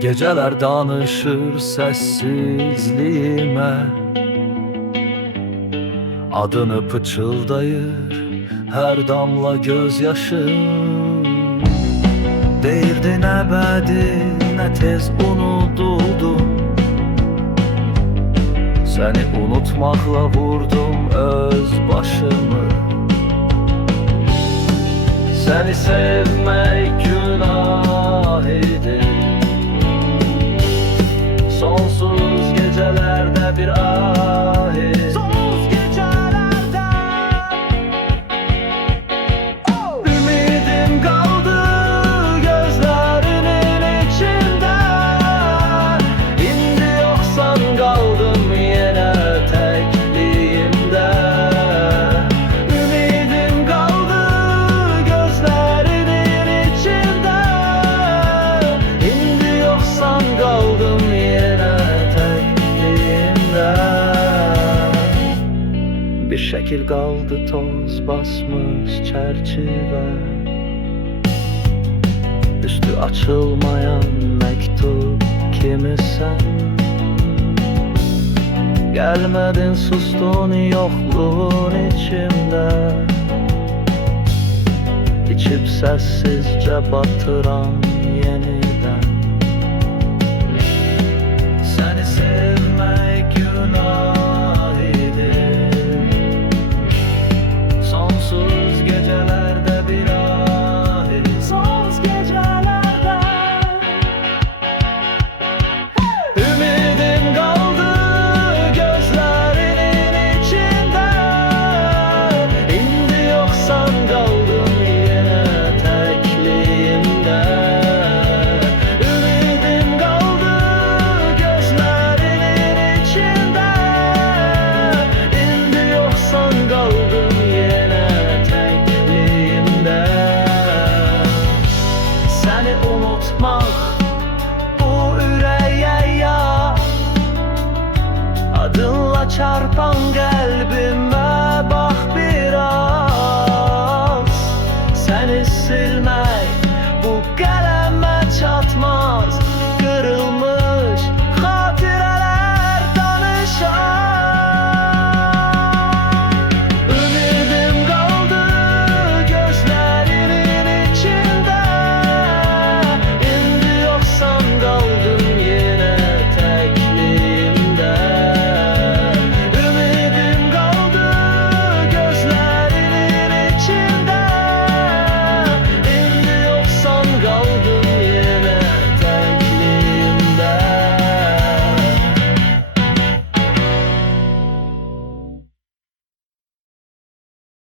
Geceler danışır sessizliğime, adını pıçıldayır her damla gözyaşım. Deyirdin ebedi, ne tez unutuldum. Seni unutmakla vurdum öz başımı. Seni sevmek günah idi. Sonsuz gecelerde bir ahit. Sonsuz gecelerde ümidim kaldı gözlerinin içinde. İndi yoksan kaldım yine tekliğimde. Ümidim kaldı gözlerinin içinde. İndi yoksan kaldım yine tekliğimde. Bir şekil kaldı toz basmış çerçeve. Üstü açılmayan mektup kimisen. Gelmedin, sustun yokluğun içimde. İçip sessizce batıran yeniden. Seni sevmek günah idi. Sonsuz gecelerde bir ahit. Sonsuz gecelerde ümidim kaldı gözlerinin içinde. İndi yoksan kaldım yine tekliğimde. Ümidim kaldı gözlerinin içinde. İndi yoksan kaldım yine tekliğimde. Seni unutmak bu yüreğe ya. Adınla çarpan kalbime